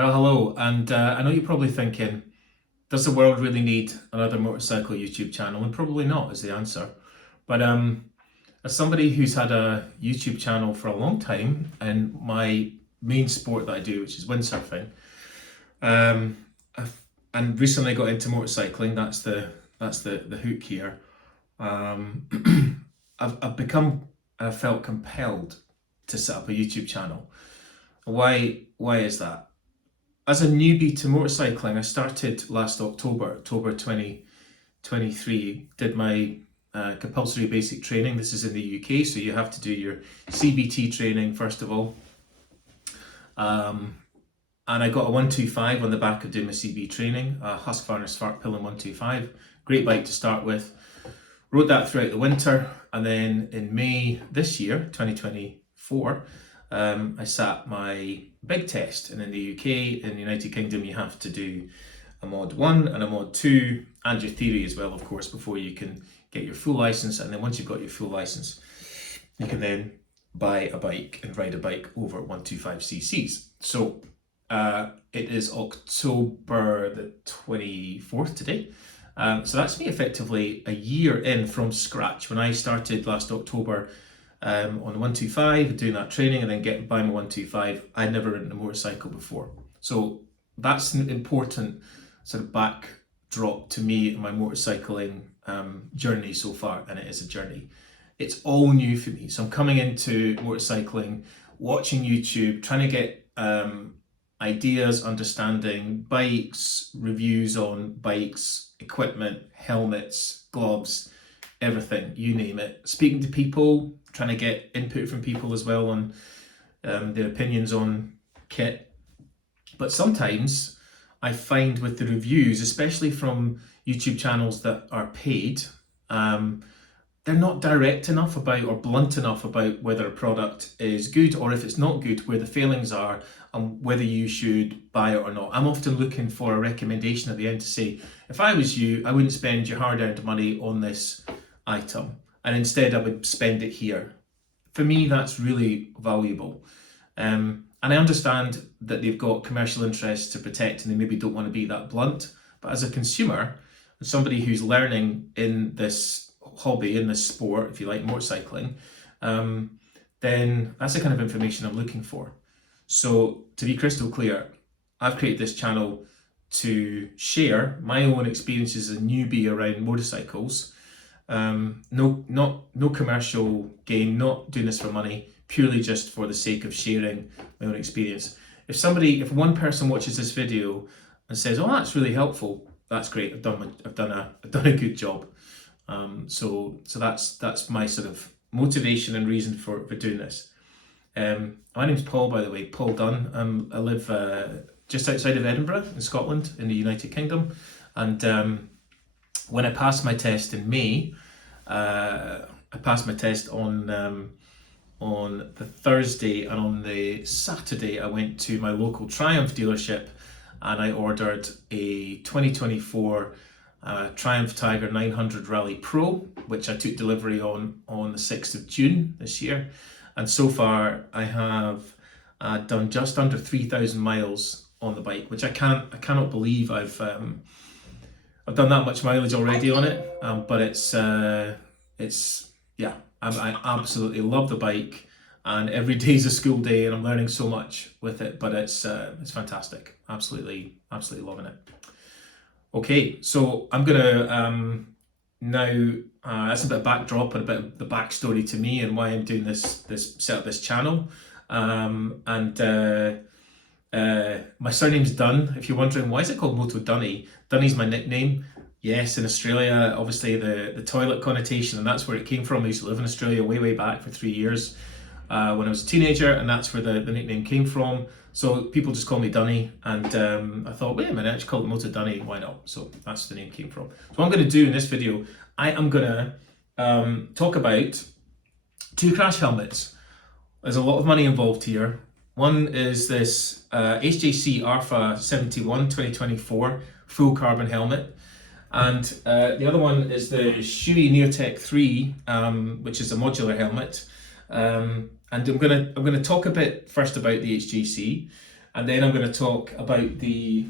Well, hello, and I know you're probably thinking, does the world really need another motorcycle YouTube channel? And probably not is the answer. But as somebody who's had a YouTube channel for a long time, and my main sport that I do, which is windsurfing, um, and recently got into motorcycling. That's the hook here. I've become and I felt compelled to set up a YouTube channel. Why is that? As a newbie to motorcycling, I started last October 2023, did my compulsory basic training. This is in the UK, so you have to do your CBT training first of all. And I got a 125 on the back of doing my CB training, a Husqvarna Svartpillen 125. Great bike to start with. Rode that throughout the winter, and then in May this year, 2024, I sat my big test. And in the UK, in the United Kingdom, you have to do a mod 1 and a mod 2 and your theory as well, of course, before you can get your full license. And then once you've got your full license, you can then buy a bike and ride a bike over 125cc's. So it is October the 24th today. So that's me effectively a year in from scratch. When I started last October on the 125, doing that training and then getting by my 125, I'd never ridden a motorcycle before. So that's an important sort of backdrop to me in my motorcycling journey so far, and it is a journey. It's all new for me. So I'm coming into motorcycling, watching YouTube, trying to get ideas, understanding bikes, reviews on bikes, equipment, helmets, gloves, everything, you name it. Speaking to people, trying to get input from people as well on their opinions on kit. But sometimes I find with the reviews, especially from YouTube channels that are paid, they're not direct enough about or blunt enough about whether a product is good, or if it's not good, where the failings are and whether you should buy it or not. I'm often looking for a recommendation at the end to say, if I was you, I wouldn't spend your hard-earned money on this item, and instead I would spend it here. For me, that's really valuable. And I understand that they've got commercial interests to protect and they maybe don't want to be that blunt. But as a consumer, and somebody who's learning in this hobby, in this sport, if you like, motorcycling, then that's the kind of information I'm looking for. So to be crystal clear, I've created this channel to share my own experiences as a newbie around motorcycles. No commercial gain, not doing this for money, purely just for the sake of sharing my own experience. If one person watches this video and says, "Oh, that's really helpful," that's great. I've done a good job. So that's my sort of motivation and reason for doing this. My name's Paul, by the way, Paul Dunn. I live just outside of Edinburgh in Scotland, in the United Kingdom. And when I passed my test in May, I passed my test on the Thursday, and on the Saturday I went to my local Triumph dealership and I ordered a 2024 Triumph Tiger 900 Rally Pro, which I took delivery on the 6th of June this year. And so far I have done just under 3,000 miles on the bike, which I cannot believe I've done that much mileage already on it. But I absolutely love the bike, and every day is a school day, and I'm learning so much with it. But it's fantastic. Absolutely loving it. Okay, so I'm gonna now that's a bit of backdrop and a bit of the backstory to me and why I'm doing set up this channel. My surname's Dunn. If you're wondering why is it called Moto Dunny, Dunny's my nickname. Yes, in Australia, obviously the toilet connotation, and that's where it came from. I used to live in Australia way back for 3 years when I was a teenager, and that's where the nickname came from. So people just call me Dunny, and I thought, wait a minute, I should call it Moto Dunny, why not? So that's where the name came from. So what I'm going to do in this video, I am going to talk about 2 crash helmets. There's a lot of money involved here. One is this HJC RPHA 71 2024 full carbon helmet. And the other one is the Shoei Neotec 3, which is a modular helmet. And I'm gonna talk a bit first about the HJC, and then I'm going to talk about the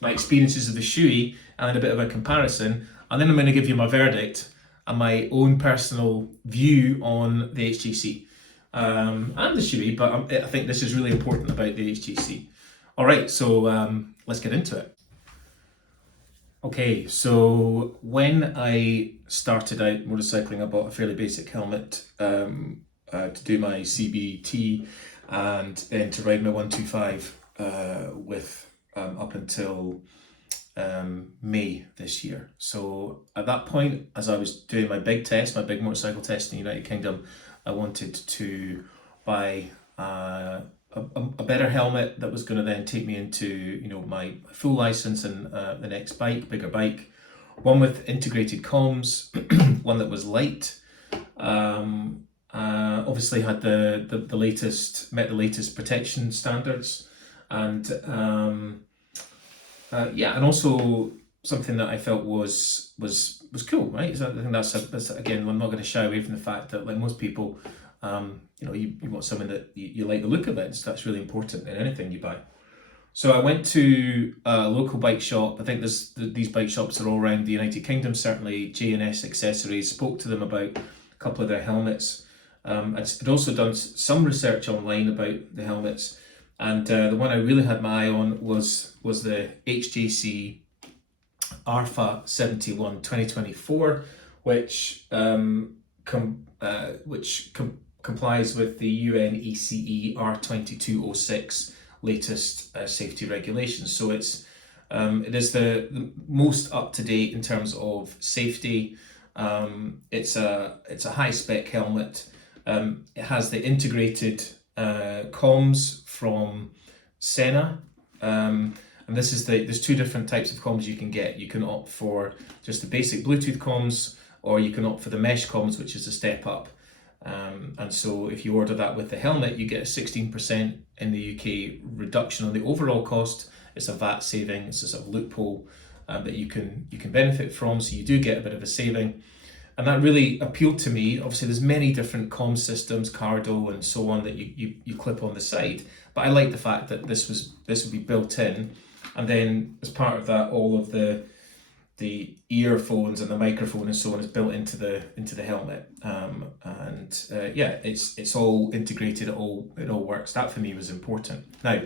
my experiences of the Shoei and a bit of a comparison, and then I'm going to give you my verdict and my own personal view on the HJC and the Shoei, but I think this is really important about the HJC. All right, so let's get into it. Okay, so when I started out motorcycling, I bought a fairly basic helmet to do my CBT and then to ride my 125 with up until May this year. So at that point, as I was doing my big test, my big motorcycle test in the United Kingdom, I wanted to buy a better helmet that was going to then take me into my full license and the next bigger bike, one with integrated comms, one that was light, obviously had the latest, met the latest protection standards, and and also something that I felt was cool, right? So I think that's again, I'm not going to shy away from the fact that, like most people, you want something that you like the look of it. So that's really important in anything you buy. So I went to a local bike shop. I think these bike shops are all around the United Kingdom, certainly J&S Accessories. Spoke to them about a couple of their helmets. I'd also done some research online about the helmets, and the one I really had my eye on was the HJC RPHA 71 2024, which complies with the UNECE R2206 latest safety regulations. So it is the most up to date in terms of safety. It's a high spec helmet. It has the integrated comms from Sena, and this is there's two different types of comms you can get. You can opt for just the basic Bluetooth comms, or you can opt for the mesh comms, which is a step up. And so if you order that with the helmet, you get a 16% in the UK reduction on the overall cost. It's a VAT saving. It's a sort of loophole that you can benefit from. So you do get a bit of a saving. And that really appealed to me. Obviously, there's many different comm systems, Cardo and so on, that you clip on the side. But I like the fact that this would be built in, and then as part of that, all of the earphones and the microphone and so on is built into the helmet. It's all integrated. It all works. That for me was important. Now,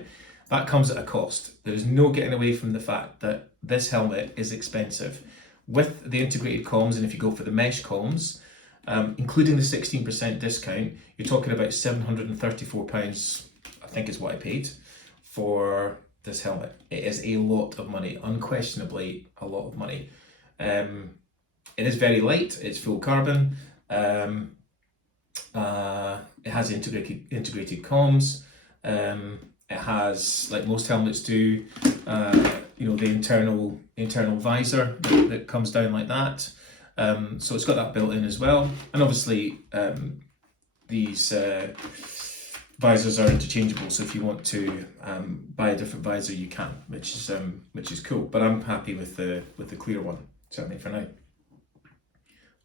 that comes at a cost. There is no getting away from the fact that this helmet is expensive. With the integrated comms, and if you go for the mesh comms, including the 16% discount, you're talking about £734, I think is what I paid for this helmet. It is a lot of money, unquestionably a lot of money. It is very light, it's full carbon, it has integrated comms, it has, like most helmets do, the internal visor that comes down like that. So it's got that built in as well. And obviously these visors are interchangeable, so if you want to buy a different visor, you can, which is cool. But I'm happy with the clear one, certainly for now.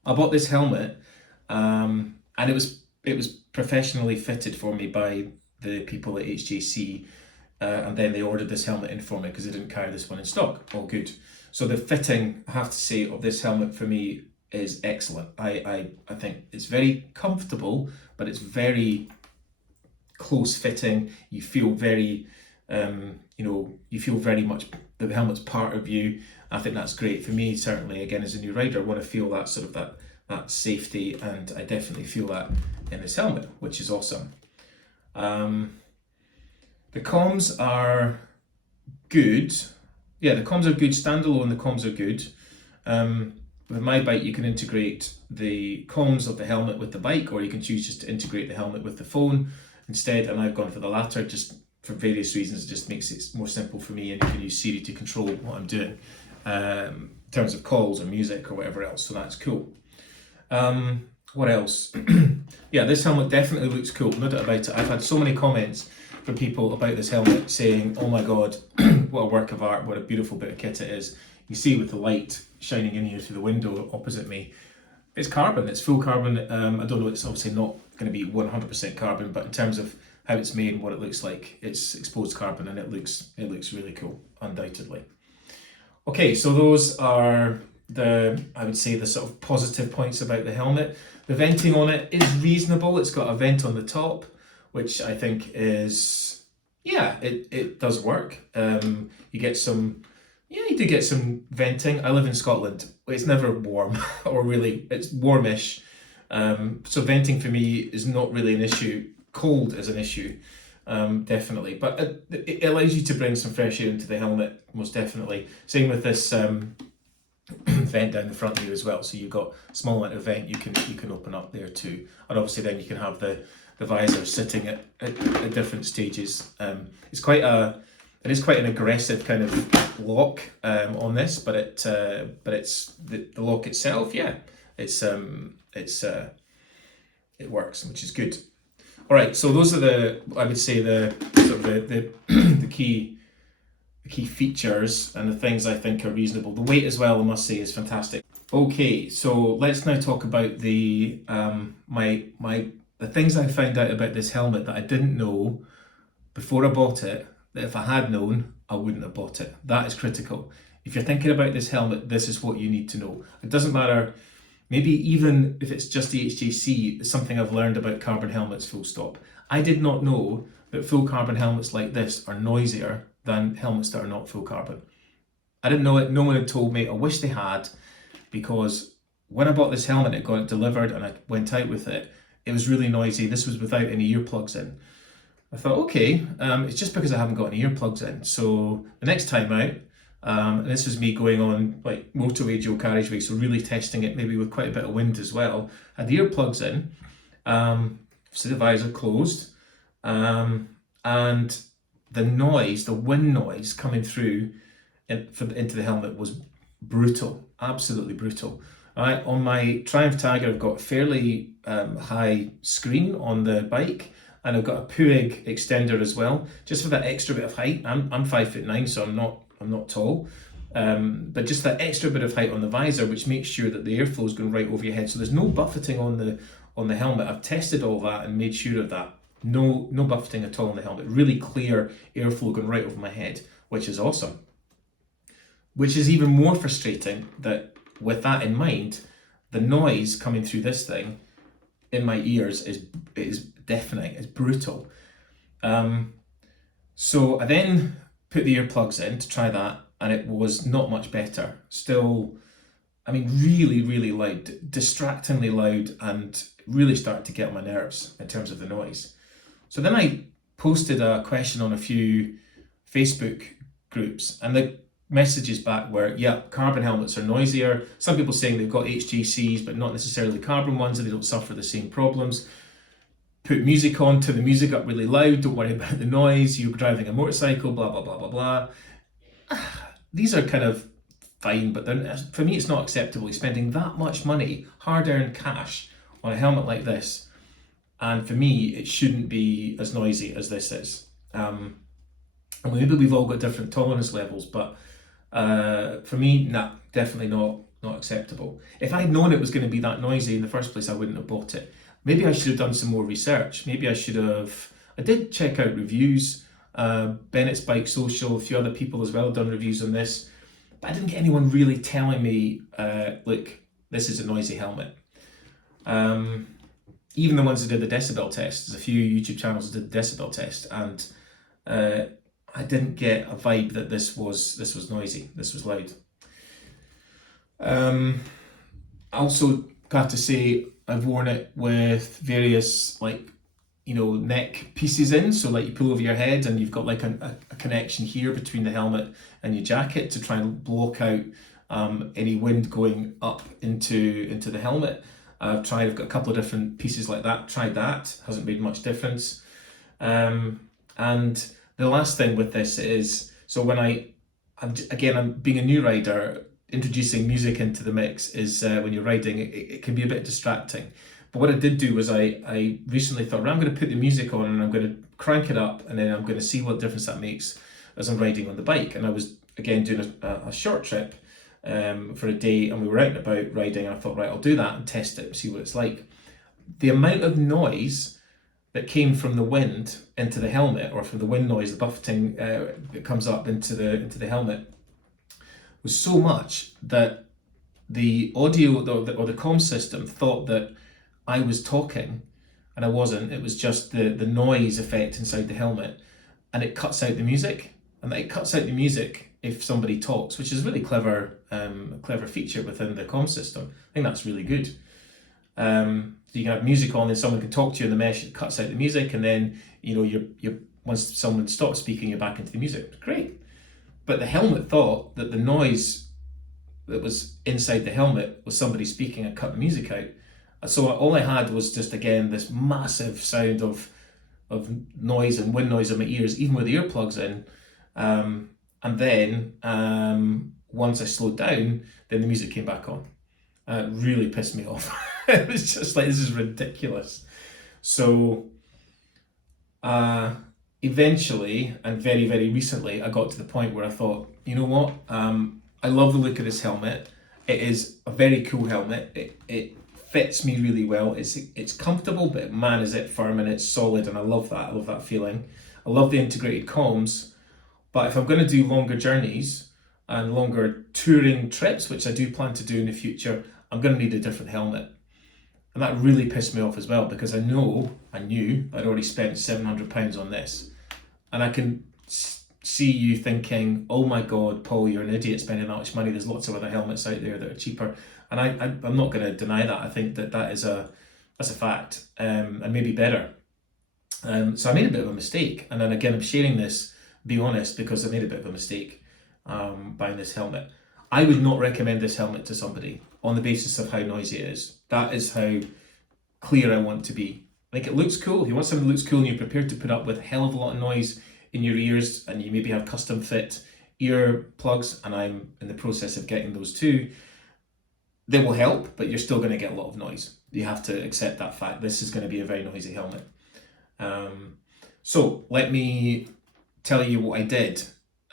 I bought this helmet, and it was professionally fitted for me by the people at HJC, and then they ordered this helmet in for me because they didn't carry this one in stock. All good. So the fitting, I have to say, of this helmet for me is excellent. I think it's very comfortable, but it's very close fitting. You feel very you feel very much that the helmet's part of you. I think that's great for me, certainly. Again, as a new rider, I want to feel that sort of that safety, and I definitely feel that in this helmet, which is awesome. The comms are good. Yeah, the comms are good. Standalone, the comms are good. With my bike, you can integrate the comms of the helmet with the bike, or you can choose just to integrate the helmet with the phone instead, and I've gone for the latter just for various reasons. It just makes it more simple for me, and you can use Siri to control what I'm doing in terms of calls or music or whatever else, so that's cool. What else? Yeah, this helmet definitely looks cool, no doubt about it. I've had so many comments from people about this helmet saying, oh my god, what a work of art, what a beautiful bit of kit it is. You see with the light shining in here through the window opposite me, it's carbon, it's full carbon. I don't know, it's obviously not going to be 100% carbon, but in terms of how it's made and what it looks like. It's exposed carbon and it looks really cool, undoubtedly. Okay, so those are I would say the sort of positive points about the helmet. The venting on it is reasonable. It's got a vent on the top, which I think is, yeah, it does work. You get some, yeah, you do get some venting. I live in Scotland. It's never warm, or really, it's warmish. So venting for me is not really an issue. Cold is an issue, definitely. But it allows you to bring some fresh air into the helmet, most definitely. Same with this vent down the front here as well. So you've got a small amount of vent you can open up there too. And obviously then you can have the visor sitting at different stages. It is quite an aggressive kind of lock on this, but it's the lock itself, yeah, it works, which is good. All right, so those are I would say the sort of the key features and the things I think are reasonable. The weight as well, I must say, is fantastic. Okay, so let's now talk about the things I found out about this helmet that I didn't know before I bought it, that if I had known, I wouldn't have bought it. That is critical. If you're thinking about this helmet, this is what you need to know. It doesn't matter, maybe even if it's just the HJC, it's something I've learned about carbon helmets, full stop. I did not know that full carbon helmets like this are noisier than helmets that are not full carbon. I didn't know it, no one had told me. I wish they had, because when I bought this helmet, it got it delivered and I went out with it, it was really noisy. This was without any earplugs in. I thought, okay, it's just because I haven't got any earplugs in. So the next time out, and this was me going on like motorway, dual carriageway, so really testing it, maybe with quite a bit of wind as well. I had the earplugs in, so the visor closed, and the noise, the wind noise coming through into the helmet was brutal, absolutely brutal. On my Triumph Tiger, I've got fairly high screen on the bike, and I've got a Puig extender as well, just for that extra bit of height. I'm 5'9", so I'm not tall, but just that extra bit of height on the visor, which makes sure that the airflow is going right over your head. So there's no buffeting on the helmet. I've tested all that and made sure of that. No buffeting at all on the helmet. Really clear airflow going right over my head, which is awesome. Which is even more frustrating that with that in mind, the noise coming through this thing in my ears is deafening, it's brutal. So I then put the earplugs in to try that, and it was not much better. Still, I mean, really, really loud, distractingly loud, and really started to get on my nerves in terms of the noise. So then I posted a question on a few Facebook groups, and the messages back were, yeah, carbon helmets are noisier. Some people saying they've got HJCs, but not necessarily carbon ones, and they don't suffer the same problems. Put music on, turn the music up really loud, don't worry about the noise, you're driving a motorcycle, blah, blah, blah, blah, blah. These are kind of fine, but for me it's not acceptable. You're spending that much money, hard-earned cash, on a helmet like this, and for me it shouldn't be as noisy as this is. And maybe we've all got different tolerance levels, but for me, nah, definitely not acceptable. If I'd known it was going to be that noisy in the first place, I wouldn't have bought it. Maybe I should have done some more research. Maybe I did check out reviews. Bennett's Bike Social, a few other people as well have done reviews on this, but I didn't get anyone really telling me, look, this is a noisy helmet. Even the ones that did the decibel test, there's a few YouTube channels that did the decibel test, and I didn't get a vibe that this was noisy, this was loud. I also got to say, I've worn it with various neck pieces in, so like you pull over your head and you've got like a connection here between the helmet and your jacket to try and block out any wind going up into the helmet. I've got a couple of different pieces like that, tried that, hasn't made much difference. And the last thing with this is, so when I'm being a new rider, introducing music into the mix is when you're riding, it can be a bit distracting. But what I did do was I recently thought, I'm going to put the music on and I'm going to crank it up, and then I'm going to see what difference that makes as I'm riding on the bike. And I was again doing a short trip for a day, and we were out and about riding, and I thought, right, I'll do that and test it and see what it's like. The amount of noise that came from the wind into the helmet, or from the wind noise, the buffeting that comes up into the helmet, was so much that the audio or the comm system thought that I was talking, and I wasn't. It was just the noise effect inside the helmet, and it cuts out the music. And it cuts out the music if somebody talks, which is a really clever feature within the comm system. I think that's really good. So you can have music on, and someone can talk to you in the mesh. It cuts out the music, and then you're once someone stops speaking, you're back into the music. Great. But the helmet thought that the noise that was inside the helmet was somebody speaking, and cut the music out. So all I had was just, again, this massive sound of noise and wind noise in my ears, even with the earplugs in. And then once I slowed down, then the music came back on. It really pissed me off. It was just like, this is ridiculous. So eventually, and very, very recently, I got to the point where I thought, you know what? I love the look of this helmet. It is a very cool helmet. It fits me really well. It's comfortable, but man, is it firm, and it's solid, and I love that. I love that feeling. I love the integrated comms, but if I'm going to do longer journeys and longer touring trips, which I do plan to do in the future, I'm going to need a different helmet. And that really pissed me off as well, because I knew I'd already spent £700 on this. And I can see you thinking, oh my God, Paul, you're an idiot spending that much money. There's lots of other helmets out there that are cheaper. And I'm not going to deny that. I think that's a fact, and maybe better. So I made a bit of a mistake. And then again, I'm sharing this, be honest, because I made a bit of a mistake buying this helmet. I would not recommend this helmet to somebody on the basis of how noisy it is. That is how clear I want to be. Like, it looks cool. If you want something that looks cool and you're prepared to put up with a hell of a lot of noise in your ears, and you maybe have custom fit ear plugs, and I'm in the process of getting those too, they will help, but you're still going to get a lot of noise. You have to accept that fact. This is going to be a very noisy helmet. So let me tell you what I did.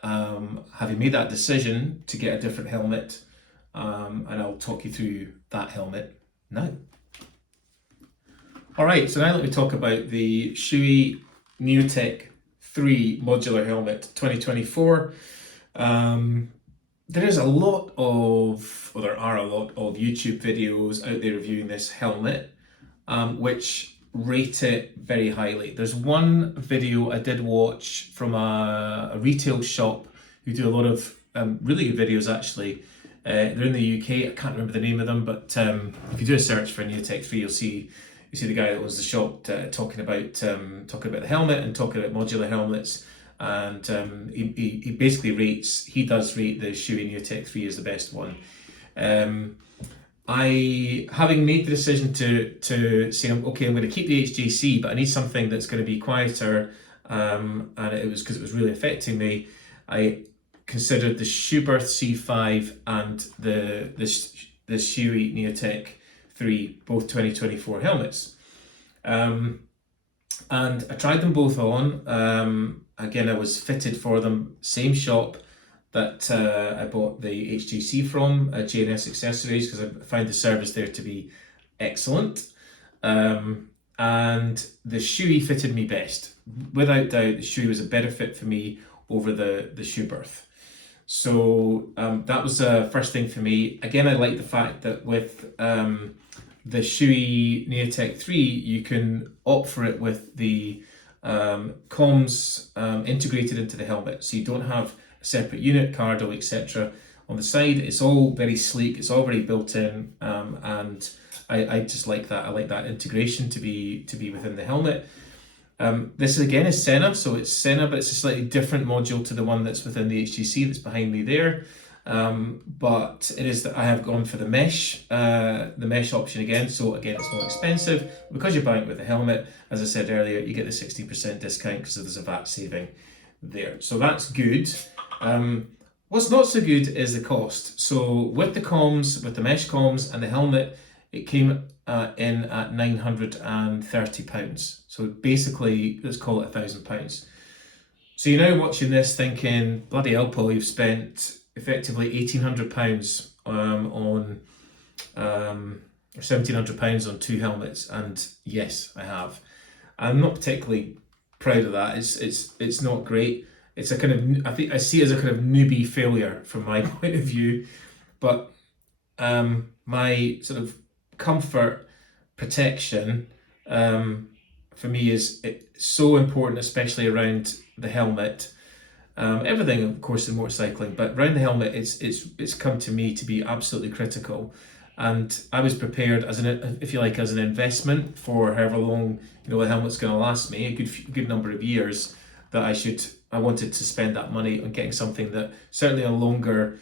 Having made that decision to get a different helmet, and I'll talk you through that helmet now. Alright, so now let me talk about the Shoei Neotec 3 modular helmet 2024. There are a lot of YouTube videos out there reviewing this helmet, which rate it very highly. There's one video I did watch from a retail shop who do a lot of really good videos actually. They're in the UK. I can't remember the name of them, but if you do a search for Neotec 3, you'll see the guy that owns the shop talking about the helmet and talking about modular helmets. And he basically does rate the Shoei Neotec 3 as the best one. Having made the decision to say, okay, I'm going to keep the HJC, but I need something that's going to be quieter, and it was because it was really affecting me. I considered the Schuberth C5 and the Shoei Neotec 3, both 2024 helmets. And I tried them both on. Again, I was fitted for them, same shop that I bought the HJC from, J&S Accessories, because I found the service there to be excellent. And the Shoei fitted me best. Without doubt, the Shoei was a better fit for me over the Schuberth. So that was the first thing for me. Again, I like the fact that with the Shoei Neotec 3, you can opt for it with the comms integrated into the helmet, so you don't have a separate unit, cardo, etc. on the side. It's all very sleek, it's all very built in, and I just like that. I like that integration to be within the helmet. This again is Senna, so it's Senna, but it's a slightly different module to the one that's within the HJC that's behind me there. But it is that I have gone for the mesh option again. So again, it's more expensive because you're buying it with the helmet. As I said earlier, you get the 60% discount because there's a VAT saving there. So that's good. What's not so good is the cost. So with the comms, with the mesh comms and the helmet, it came in at £930. So basically, let's call it £1,000. So you're now watching this thinking, bloody hell, Paul, you've spent effectively £1,800 or £1,700 on two helmets, and yes, I have. I'm not particularly proud of that. It's not great. It's a kind of, I think I see it as a kind of newbie failure from my point of view. But my sort of comfort protection for me is so important, especially around the helmet. Everything, of course, in motorcycling, but around the helmet, it's come to me to be absolutely critical. And I was prepared as an, if you like, as an investment for however long the helmet's going to last me, a good number of years. That I wanted to spend that money on getting something that certainly on longer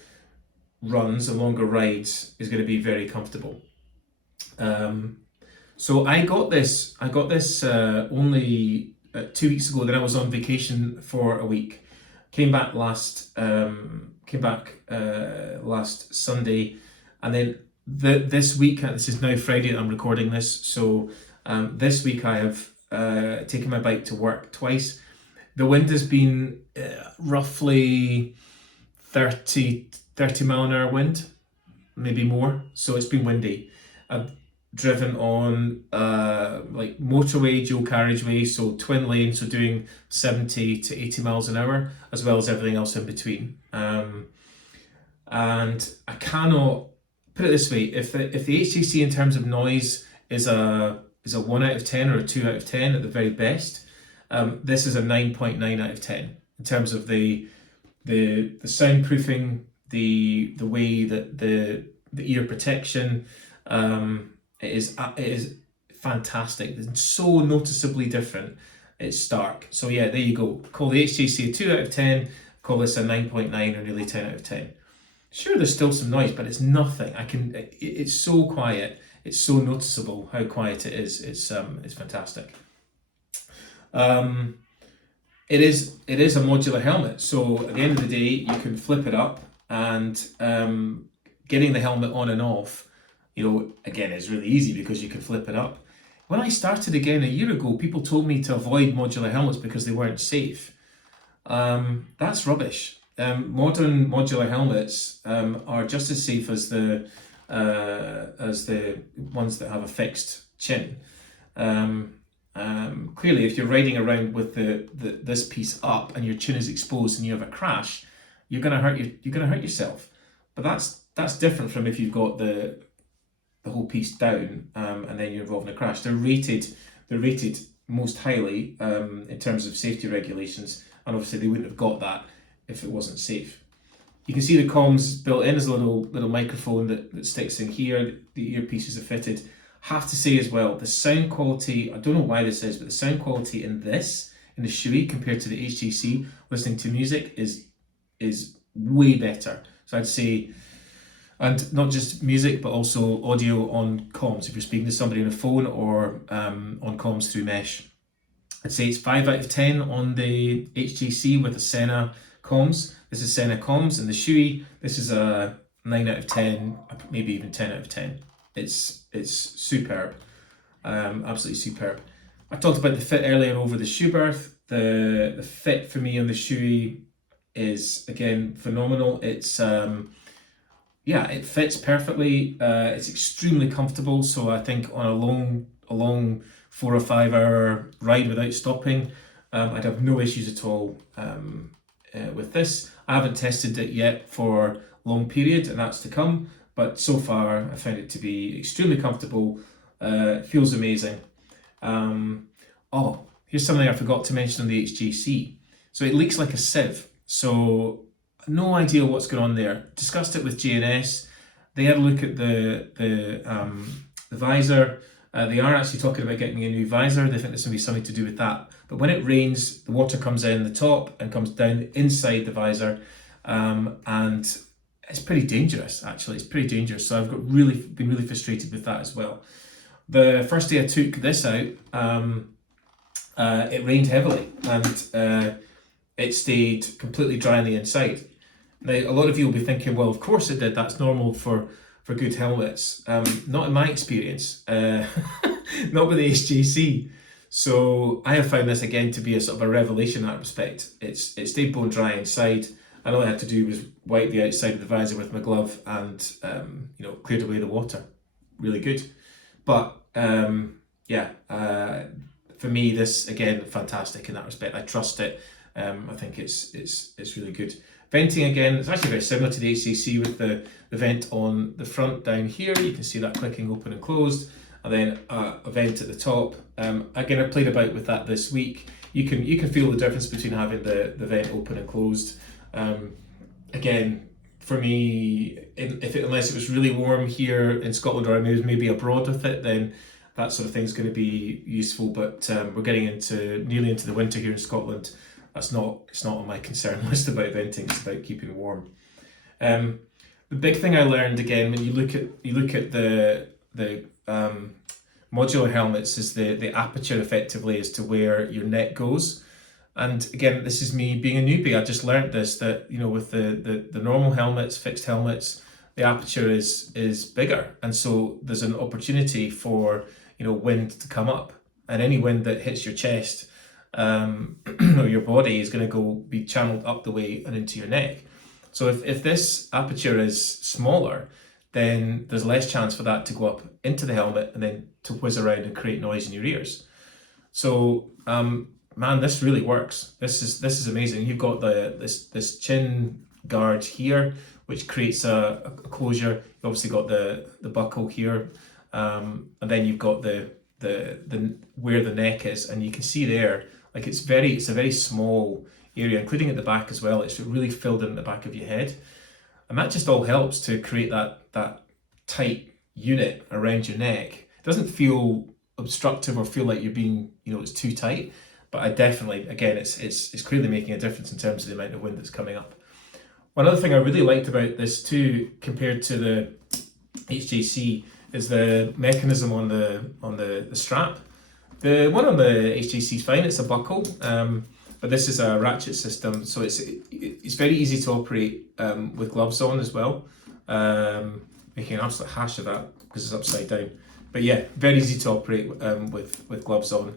runs and longer rides is going to be very comfortable. So I got this only 2 weeks ago. Then I was on vacation for a week. Came back last Sunday, and then this week, this is now Friday that I'm recording this. So this week I have taken my bike to work twice. The wind has been roughly 30 mile an hour wind, maybe more. So it's been windy. I've driven on like motorway, dual carriageway, so twin lane, so doing 70 to 80 miles an hour, as well as everything else in between. And I cannot put it this way: if the HJC in terms of noise is a 1 out of 10 or a 2 out of 10 at the very best, this is a 9.9 out of 10 in terms of the soundproofing, the way that the ear protection. It is fantastic. It's so noticeably different. It's stark. So yeah, there you go. Call the HJC a 2 out of 10. Call this a 9.9 or nearly 10 out of 10. Sure, there's still some noise, but it's nothing. It's so quiet. It's so noticeable how quiet it is. It's fantastic. It is a modular helmet. So at the end of the day, you can flip it up, and getting the helmet on and off, again, is really easy because you can flip it up. When I started again a year ago, people told me to avoid modular helmets because they weren't safe. That's rubbish. Modern modular helmets are just as safe as the ones that have a fixed chin. Clearly, if you're riding around with this piece up and your chin is exposed and you have a crash, you're gonna hurt yourself. But that's different from if you've got the whole piece down and then you're involved in a crash. They're rated most highly in terms of safety regulations, and obviously they wouldn't have got that if it wasn't safe. You can see the comms built in as a little microphone that sticks in here. The earpieces are fitted. Have to say as well, the sound quality, I don't know why this is, but the sound quality in the Shoei compared to the HJC listening to music is way better. So I'd say, and not just music, but also audio on comms. If you're speaking to somebody on a phone or on comms through mesh, I'd say it's 5 out of 10 on the HJC with a Sena comms. This is Sena comms, and the Shoei, this is a 9 out of 10, maybe even 10 out of 10. It's superb, absolutely superb. I talked about the fit earlier over the Schuberth. The fit for me on the Shoei is again phenomenal. It's it fits perfectly. It's extremely comfortable. So I think on a long 4 or 5 hour ride without stopping, I'd have no issues at all with this. I haven't tested it yet for long period, and that's to come. But so far, I found it to be extremely comfortable. Feels amazing. Here's something I forgot to mention on the HJC. So it leaks like a sieve. So no idea what's going on there. Discussed it with JNS. They had a look at the visor. They are actually talking about getting a new visor. They think there's going to be something to do with that. But when it rains, the water comes in the top and comes down inside the visor, and it's pretty dangerous. Actually, it's pretty dangerous. So I've been really frustrated with that as well. The first day I took this out, it rained heavily, and it stayed completely dry on the inside. Now, a lot of you will be thinking, well, of course it did. That's normal for good helmets. Not in my experience. Not with the HJC. So I have found this again to be a sort of a revelation in that respect. It stayed bone dry inside, and all I had to do was wipe the outside of the visor with my glove, and cleared away the water. Really good. But for me, this again, fantastic in that respect. I trust it. I think it's really good. Venting again, it's actually very similar to the HJC with the vent on the front down here. You can see that clicking open and closed, and then a vent at the top. Again, I played about with that this week. You can feel the difference between having the vent open and closed. Again, for me, unless it was really warm here in Scotland, or I was maybe abroad with it, then that sort of thing is going to be useful. But we're getting nearly into the winter here in Scotland. It's not on my concern list about venting. It's about keeping warm. The big thing I learned again when you look at the modular helmets is the aperture effectively as to where your neck goes. And again, this is me being a newbie. I just learned this, that with the normal helmets, fixed helmets, the aperture is bigger, and so there's an opportunity for wind to come up, and any wind that hits your chest or your body is going to be channeled up the way and into your neck. So if this aperture is smaller, then there's less chance for that to go up into the helmet and then to whiz around and create noise in your ears. So man, this really works. This is amazing. You've got this chin guard here, which creates a closure. You've obviously got the buckle here, and then you've got the where the neck is, and you can see there, like it's a very small area, including at the back as well. It's really filled in the back of your head, and that just all helps to create that tight unit around your neck. It doesn't feel obstructive or feel like you're being, it's too tight, but I definitely, again, it's clearly making a difference in terms of the amount of wind that's coming up. One other thing I really liked about this too, compared to the HJC, is the mechanism on the strap. The one on the HJC is fine, it's a buckle, but this is a ratchet system, so it's very easy to operate with gloves on as well. Making an absolute hash of that because it's upside down. But yeah, very easy to operate with gloves on,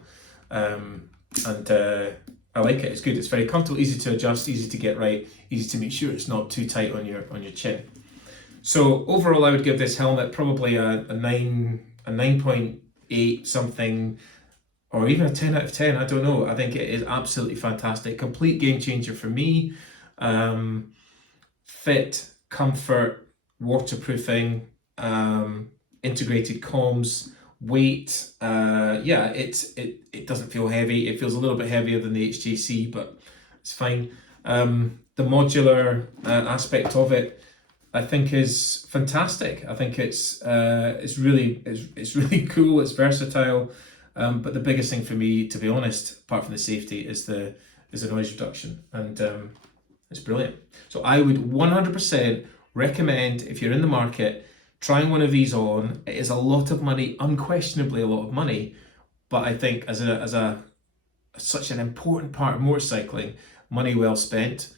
and I like it. It's good. It's very comfortable, easy to adjust, easy to get right, easy to make sure it's not too tight on your chin. So overall, I would give this helmet probably a 9.8 something, or even a 10 out of 10. I don't know. I think it is absolutely fantastic. Complete game changer for me. Fit, comfort, waterproofing, integrated comms, weight. It doesn't feel heavy. It feels a little bit heavier than the HJC, but it's fine. The modular aspect of it, I think, is fantastic. I think it's really cool. It's versatile, but the biggest thing for me, to be honest, apart from the safety, is the noise reduction, and it's brilliant. So I would 100% recommend, if you're in the market, trying one of these on. It is a lot of money, unquestionably a lot of money, but I think as such an important part of motorcycling, money well spent.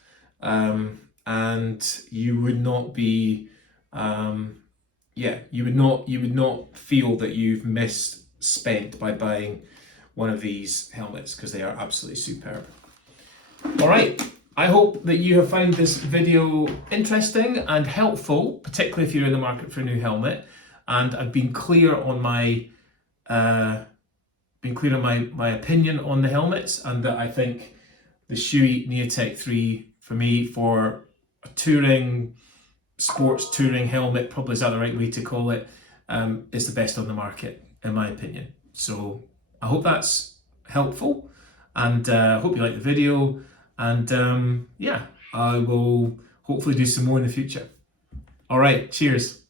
And you would not be, you would not feel that you've misspent by buying one of these helmets, because they are absolutely superb. All right, I hope that you have found this video interesting and helpful, particularly if you're in the market for a new helmet. And I've been clear on my opinion on the helmets, and that I think the Shoei Neotec 3, for me, for a sports touring helmet, probably is that the right way to call it, is the best on the market, in my opinion. So I hope that's helpful, and I hope you like the video, and I will hopefully do some more in the future. All right, cheers.